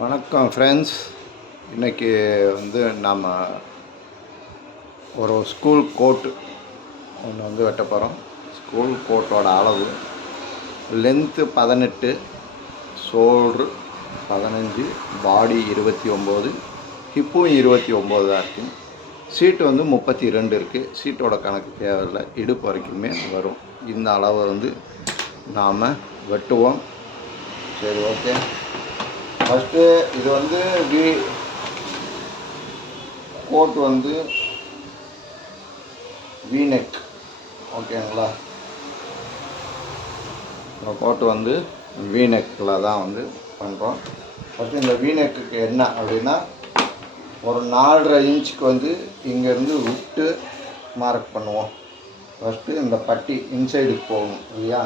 வணக்கம் ஃப்ரெண்ட்ஸ் இன்றைக்கி வந்து நாம் ஒரு ஸ்கூல் கோட் ஒன்று வந்து வெட்ட போகிறோம் ஸ்கூல் கோட்டோட அளவு லென்த்து பதினெட்டு சோல்ரு பதினஞ்சு பாடி இருபத்தி ஒம்பது ஹிப்பும் இருபத்தி ஒம்பது தான் இருக்குது சீட்டு வந்து முப்பத்தி ரெண்டு இருக்குது சீட்டோட கணக்கு தேவையில்லை. இடுப்பு வரைக்குமே வரும். இந்த அளவை வந்து நாம் வெட்டுவோம். சரி ஓகே ஃபஸ்ட்டு இது வந்து வி கோட் வந்து வீநெக் ஓகேங்களா இந்த கோட் வந்து வீநெக்கில் தான் வந்து பண்ணுறோம் ஃபஸ்ட்டு இந்த வீநெக்குக்கு என்ன அப்படின்னா ஒரு நாலரை இன்ச்சுக்கு வந்து இங்கேருந்து விட்டு மார்க் பண்ணுவோம். ஃபஸ்ட்டு இந்த பட்டி இன்சைடுக்கு போகணும் இல்லையா?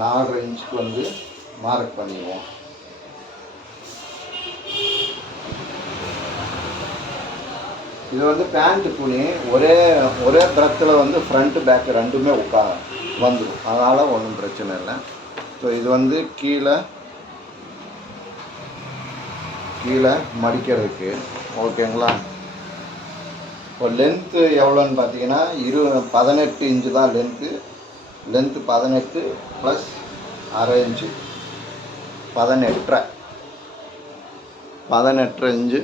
நாலரை இன்ச்சுக்கு வந்து மார்க் பண்ணிடுவோம். இது வந்து பேண்ட் துணி ஒரே ஒரே பிரத்தில் வந்து ஃப்ரண்ட் பேக் ரெண்டுமே உட்கா வந்துடும் அதனால் ஒன்றும் பிரச்சனை இல்லை. ஸோ இது வந்து கீழே கீழே மடிக்கிறதுக்கு ஓகேங்களா? இப்போ லென்த்து எவ்வளோன்னு பார்த்தீங்கன்னா இரு பதினெட்டு இன்ச்சு தான் லென்த்து லென்த்து பதினெட்டு ப்ளஸ் அரை இன்ச்சு பதினெட்டரை. பதினெட்டரை இன்ச்சு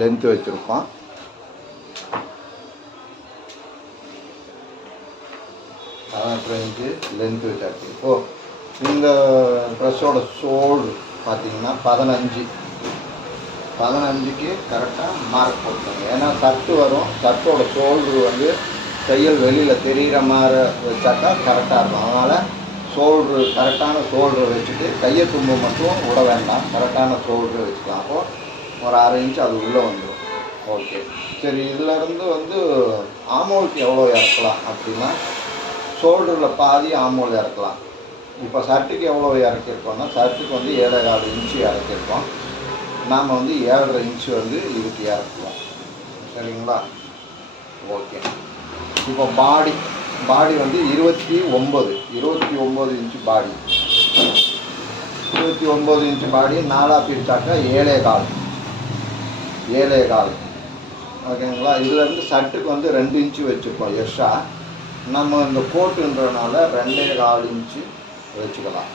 லென்த்து வச்சுருக்கோம். அப்புறம் இன்ச்சு லென்த்து வச்சாச்சு இப்போது இந்த ட்ரெஸ்ஸோட சோல் பார்த்தீங்கன்னா பதினஞ்சு. பதினஞ்சுக்கு கரெக்டாக மார்க் போட்டுருங்க ஏன்னா தட்டு வரும் தட்டோட சோல்டு வந்து தையல் வெளியில் தெரிகிற மாதிரி வச்சாக்கா கரெக்டாக இருக்கும். அதனால் ஷோல்ட்ரு கரெக்டான ஷோல்ட்ரு வச்சுட்டு கையை தும்பு மட்டும் விட வேண்டாம். கரெக்டான ஷோல்ட்ரு வச்சுக்கலாம். அப்போது ஒரு அரை இன்ச்சு அது உள்ளே வந்துடும் ஓகே. சரி இதுலேருந்து வந்து ஆமோலுக்கு எவ்வளோ இறக்கலாம் அப்படின்னா ஷோல்டரில் பாதி ஆமோல் இறக்கலாம். இப்போ ஷர்ட்டுக்கு எவ்வளோ இறக்கிருக்கோம்னா ஷர்ட்டுக்கு வந்து ஏழை கால் இன்ச்சு இறக்கிருக்கோம். நாம் வந்து ஏழரை இன்ச்சு வந்து இதுக்கு இறக்குவோம். சரிங்களா? ஓகே. இப்போ பாடி பாடி வந்து இருபத்தி ஒம்பது இருபத்தி ஒம்பது இன்ச்சு பாடி. இருபத்தி ஒம்பது இன்ச்சு பாடி நாலாக பிரித்தாக்கா ஏழே கால் ஏழே கால் ஓகேங்களா? இதுலேருந்து சட்டுக்கு வந்து ரெண்டு இன்ச்சு வச்சுப்போம் எக்ஸ்ட்ரா. நம்ம இந்த கோட்டுன்றனால ரெண்டே கால் இன்ச்சு வச்சுக்கலாம்.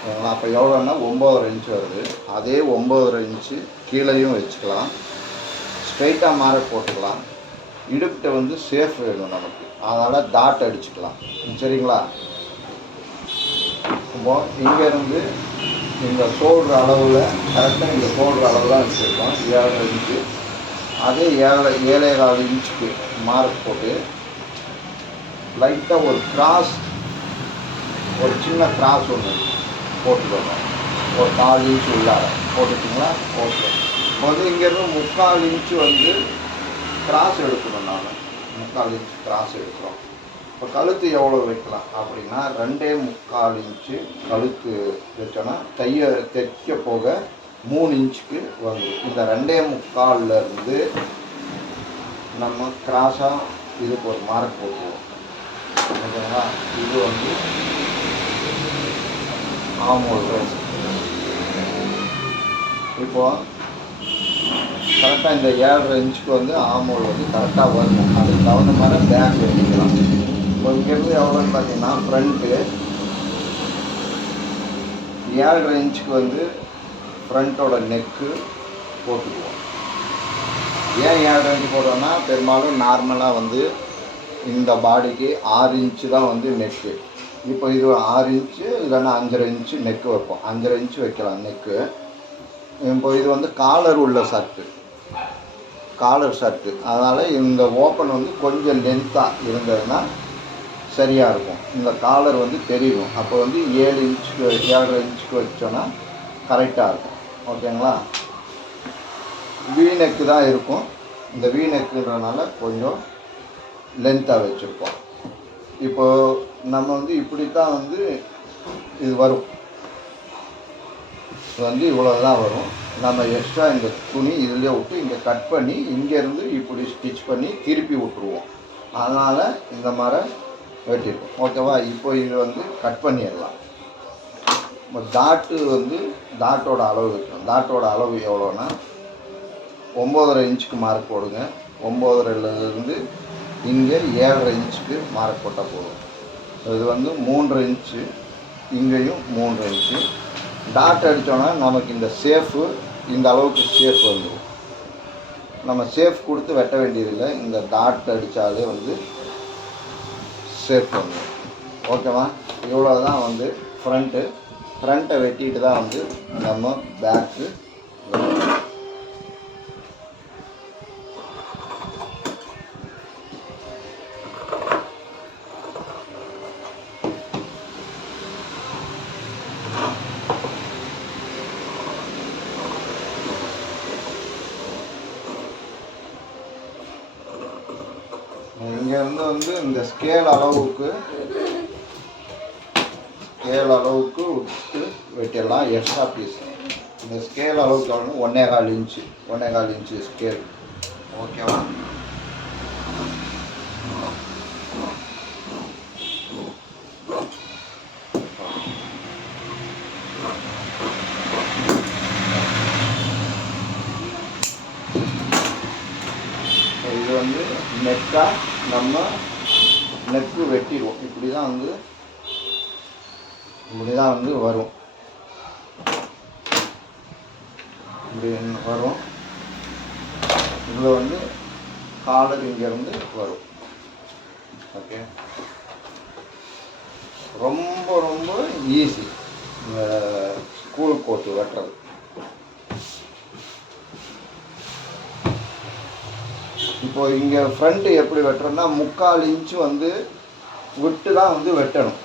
ஓகேங்களா? அப்போ எவ்வளோன்னா ஒம்பதரை இன்ச்சு வருது. அதே ஒம்பதரை இன்ச்சு கீழேயும் வச்சுக்கலாம். ஸ்ட்ரைட்டாக மாற போட்டுக்கலாம். இடுப்பிட்ட வந்து சேஃப் வேணும் நமக்கு. அதனால் டாட் அடிச்சுக்கலாம். சரிங்களா? இப்போ இங்கேருந்து இந்த சோல்ற அளவில் கரெக்டாக இந்த சோல்ற அளவு தான் வச்சுருக்கோம். ஏழரை இன்ச்சு. அதே ஏழை ஏழை கால் இன்ச்சுக்கு மார்க் போட்டு லைட்டாக ஒரு கிராஸ் ஒரு சின்ன கிராஸ் ஒன்று போட்டுக்கணும் ஒரு கால் இன்ச்சு உள்ளார போட்டுட்டிங்களா? ஓகே இப்போ வந்து இங்கேருந்து முக்கால் இன்ச்சு வந்து கிராஸ் எடுக்கணும் நான் முக்கால் இன்ச்சு கிராஸ் எடுக்கிறோம். இப்போ கழுத்து எவ்வளோ வைக்கலாம் அப்படின்னா ரெண்டே முக்கால் இன்ச்சு கழுத்து வச்சோன்னா தைய தைக்க போக மூணு இன்ச்சுக்கு வரும் இந்த ரெண்டே முக்கால்ல இருந்து நம்ம கிராஸாக இதுக்கு ஒரு மார்க் போட்டுருவோம். ஓகேங்களா? இது வந்து ஆமோல் ரைஸ் இப்போ கரெக்டாக இந்த ஏழரை இன்ச்சுக்கு வந்து ஆமோல் வந்து கரெக்டாக வரணும். அதுக்கு தகுந்த மாதிரி பேக் எடுத்துக்கலாம் இப்போ இங்கேருந்து எவ்வளோன்னு பார்த்தீங்கன்னா ஃப்ரண்ட்டு ஏழரை இன்ச்சுக்கு வந்து ஃப்ரண்ட்டோட நெக்கு போட்டுக்குவோம். ஏன் ஏழரை இன்ச்சு போடுறோன்னா பெரும்பாலும் நார்மலாக வந்து இந்த பாடிக்கு ஆறு இன்ச்சு தான் வந்து நெக்கு. இப்போ இது ஆறு இன்ச்சு இல்லைன்னா அஞ்சரை இன்ச்சு நெக்கு வைப்போம். அஞ்சரை இன்ச்சு வைக்கலாம் நெக்கு. இப்போ இது வந்து காலர் உள்ள ஷர்ட்டு. Collar shirt. அதனால் இந்த ஓப்பன் வந்து கொஞ்சம் லென்த்தாக இருந்ததுன்னா சரியாக இருக்கும். இந்த காலர் வந்து தெரியும். அப்போ வந்து ஏழு இன்ச்சுக்கு ஏழரை இன்ச்சுக்கு வச்சோன்னா கரெக்டாக இருக்கும். ஓகேங்களா வீணக்கு தான் இருக்கும். இந்த வீணக்குன்றனால கொஞ்சம் லென்த்தாக வச்சுருப்போம். இப்போ நம்ம வந்து இப்படி தான் வந்து இது வரும். இது வந்து இவ்வளோ தான் வரும். நம்ம எக்ஸ்ட்ரா இந்த துணி இதுலேயே விட்டு இங்கே கட் பண்ணி இங்கேருந்து இப்படி ஸ்டிச் பண்ணி திருப்பி விட்ருவோம் அதனால் இந்த மாதிரி வெட்டியிருக்கோம் ஓகேவா இப்போ இது வந்து கட் பண்ணிடலாம். டாட்டு வந்து டாட்டோட அளவு வைக்கணும். டாட்டோட அளவு எவ்வளோன்னா ஒம்போதரை இன்ச்சுக்கு மார்க் போடுங்க. ஒம்போதரைலேருந்து இங்கே ஏழரை இன்ச்சுக்கு மார்க் போட்டால் போதும். இது வந்து மூன்றரை இன்ச்சு இங்கேயும் மூன்றரை இன்ச்சு. டாட் அடித்தோன்னா நமக்கு இந்த சேஃபு இந்த அளவுக்கு சேஃப் வந்துடும் நம்ம சேஃப் கொடுத்து வெட்ட வேண்டியதில்லை. இந்த டாட் அடித்தாலே வந்து சேஃப் வந்துடும் ஓகேவா இவ்வளோ தான் வந்து ஃப்ரண்ட்டு ஃப்ரண்ட்டை வெட்டிட்டு தான் வந்து நம்ம பேக்கு இங்கேருந்து வந்து இந்த ஸ்கேல் அளவுக்கு ஸ்கேல் அளவுக்கு விட்டு வெட்டிடலாம் எக்ஸ்ட்ரா பீஸ் இந்த ஸ்கேல் அளவுக்கு எவ்வளோ ஒன்றே கால் இன்ச்சு ஒன்றே கால் இன்ச்சு ஸ்கேல் ஓகேவா இது வந்து நெக்காக நம்ம நெக்கு வெட்டிடுவோம். இப்படி தான் வந்து இப்படி தான் வந்து வரும். இப்படி வரும். இதில் வந்து காலர் இங்கேருந்து வரும். ஓகே ரொம்ப ரொம்ப ஈஸி இந்த ஸ்கூல் கோட்டு வெட்டுறது. இப்போ இங்கே ஃப்ரண்ட்டு எப்படி வெட்டுறோம்னா முக்கால் இன்ச்சு வந்து விட்டு தான் வந்து வெட்டணும்.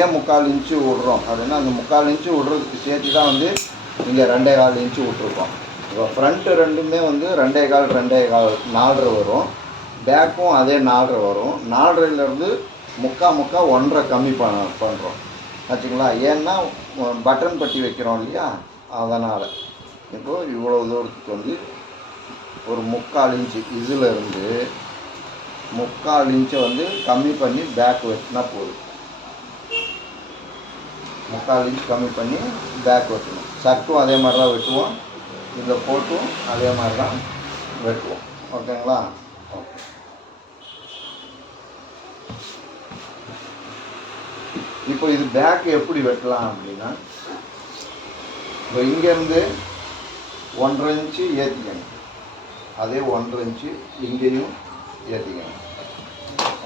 ஏன் முக்கால் இன்ச்சு விட்றோம் அப்படின்னா அந்த முக்கால் இன்ச்சு விட்றதுக்கு சேர்த்து தான் வந்து இங்கே ரெண்டே கால் இன்ச்சு விட்ருக்கோம் இப்போ ஃப்ரண்ட்டு ரெண்டுமே வந்து ரெண்டே கால் ரெண்டே கால் நாலரை வரும். பேக்கும் அதே நாலரை வரும். நாலரைலேருந்து முக்கா முக்கா ஒன்றரை கம்மி பண்ண பண்ணுறோம் ஆச்சுங்களா? ஏன்னா பட்டன் பட்டி வைக்கிறோம் இல்லையா? அதனால். இப்போது இவ்வளோ தூரத்துக்கு வந்து ஒரு முக்கால் இன்ச்சு இதில் இருந்து முக்கால் இன்ச்சை வந்து கம்மி பண்ணி பேக் வெட்டினா போதும். முக்கால் இன்ச் கம்மி பண்ணி பேக் வெட்டணும். சர்ட்டும் அதே மாதிரி தான் வெட்டுவோம். இதில் போட்டும் அதே மாதிரி தான் வெட்டுவோம். ஓகேங்களா? ஓகே. இப்போ இது பேக் எப்படி வெட்டலாம் அப்படின்னா இப்போ இங்கேருந்து ஒன்றரை இன்ச்சு ஏற்றிக்கணும் அதே ஒன்றரை இன்ச்சு இங்கேயும் ஏற்றிக்கணும்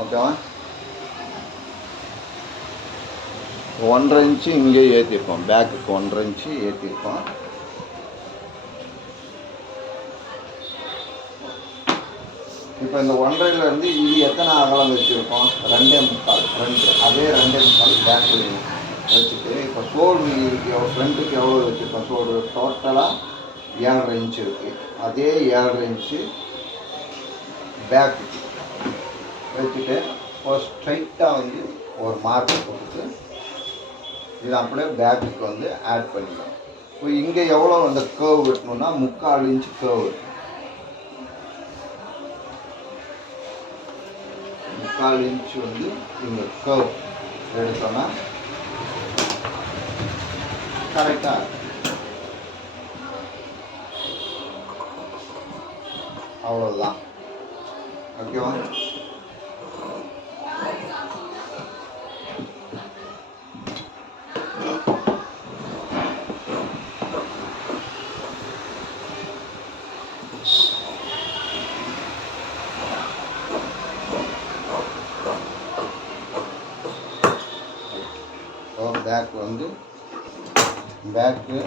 ஓகேவா? ஒன்றரை இன்ச்சு இங்கே ஏற்றிருக்கோம் பேக்குக்கு ஒன்றரை இன்ச்சு ஏற்றிருக்கோம் இப்போ இந்த ஒன்றரைலேருந்து இது எத்தனை அகலம் வச்சுருக்கோம்? ரெண்டே முக்கால் ஃப்ரண்ட்டு அதே ரெண்டே முக்கால் பேக்கு வச்சுட்டு இப்போ சோல்டு எவ்வளோ ஃப்ரண்ட்டுக்கு எவ்வளோ வச்சுருக்கோம்? சோல்டு டோட்டலாக ஏழரை இன்ச்சு இருக்குது அதே ஏழரை இன்ச்சு பேக்கு வச்சுட்டு ஒரு ஸ்ட்ரைட்டாக வந்து ஒரு மார்க் கொடுத்து இது அப்படியே பேக்குக்கு வந்து ஆட் பண்ணிக்கலாம். இப்போ இங்கே எவ்வளோ அந்த கேர்வ் வெட்டணும்னா முக்கால் இன்ச்சு கேர்வ் முக்கால் இன்ச்சு வந்து இந்த கேர்வ் எடுத்தோம்னா கரெக்டாக அவ்வளோதான் ஓகேவா பேக் வந்து பேக்கு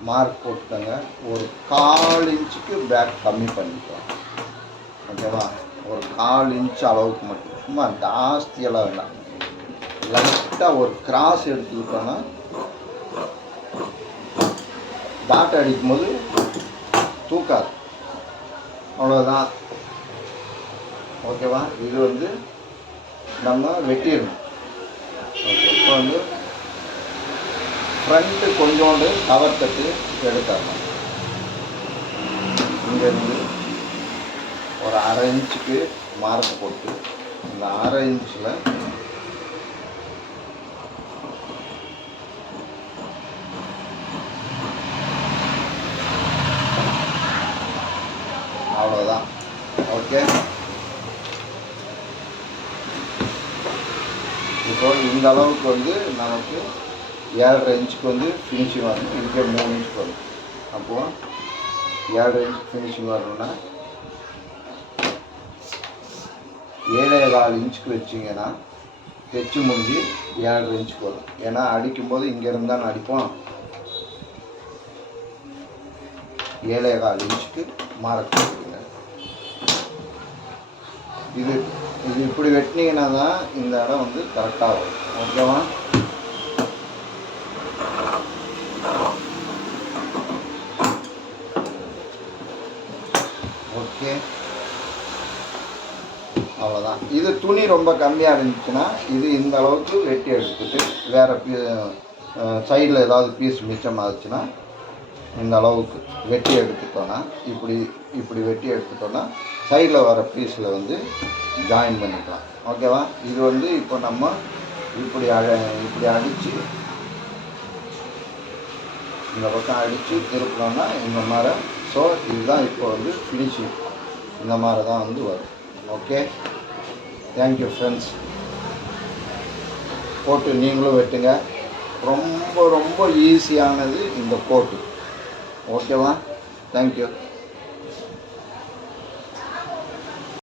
மார்க் போட்டுக்கோங்க. ஒரு கால் இன்ச்சுக்கு பேக் கம்மி பண்ணிக்கலாம் ஓகேவா? ஒரு கால் இன்ச் அளவுக்கு மட்டும். சும்மா ஜாஸ்தியெல்லாம் வேண்டாம். லைட்டாக ஒரு கிராஸ் எடுத்துக்கிட்டோன்னா டாட் அடிக்கும் போது தூக்காது. அவ்வளோதான் ஓகேவா? இது வந்து நம்ம வெட்டிடணும். ஓகே இப்போ வந்து ஃப்ரண்ட்டு கொஞ்சோண்டு கவர் தட்டு எடுத்துடலாம் இங்கேருந்து ஒரு அரை இன்ச்சுக்கு மார்க் போட்டு அந்த அரை இன்ச்சில் அவ்வளோதான் ஓகே இப்போ இந்த அளவுக்கு வந்து நமக்கு ஏழரை இன்ச்சுக்கு வந்து ஃபினிஷிங் வரணும். இதுக்கே மூணு இன்ச்சுக்கு வரும் அப்போது ஏழரை இன்ச் ஃபினிஷிங் வரணும்னா ஏழே கால் இன்ச்சுக்கு வச்சிங்கன்னா தைச்சு முடிஞ்சு ஏழரை இன்ச்சுக்கு வரும். ஏன்னா அடிக்கும்போது இங்கே இருந்தால் அடிப்போம். ஏழே கால் இன்ச்சுக்கு மாறக்கூடிய இது இது இப்படி வெட்டினீங்கன்னா தான் இந்த இடம் வந்து கரெக்டாக வரும். ஓகேவா ஓகே அவ்வளோதான் இது துணி ரொம்ப கம்மியாக இருந்துச்சுன்னா இது இந்த அளவுக்கு வெட்டி எடுத்துட்டு வேறு பீ சைடில் ஏதாவது பீஸ் மிச்சமாச்சுன்னா இந்த அளவுக்கு வெட்டி எடுத்துட்டோன்னா இப்படி இப்படி வெட்டி எடுத்துட்டோன்னா சைடில் வர பீஸில் வந்து ஜாயின் பண்ணிக்கலாம். ஓகேவா இது வந்து இப்போ நம்ம இப்படி அழ இப்படி அடித்து இந்த பக்கம் அடித்து திருப்பினோம்னா இந்த மாதிரி. ஸோ இதுதான் இப்போ வந்து ஃபினிஷிங் இந்த மாதிரி தான் வந்து வரும். ஓகே தேங்க்யூ ஃப்ரெண்ட்ஸ் போட்டு நீங்களும் வெட்டுங்க. ரொம்ப ரொம்ப ஈஸியானது இந்த கோட்டு ஓகேவா? தேங்க்யூ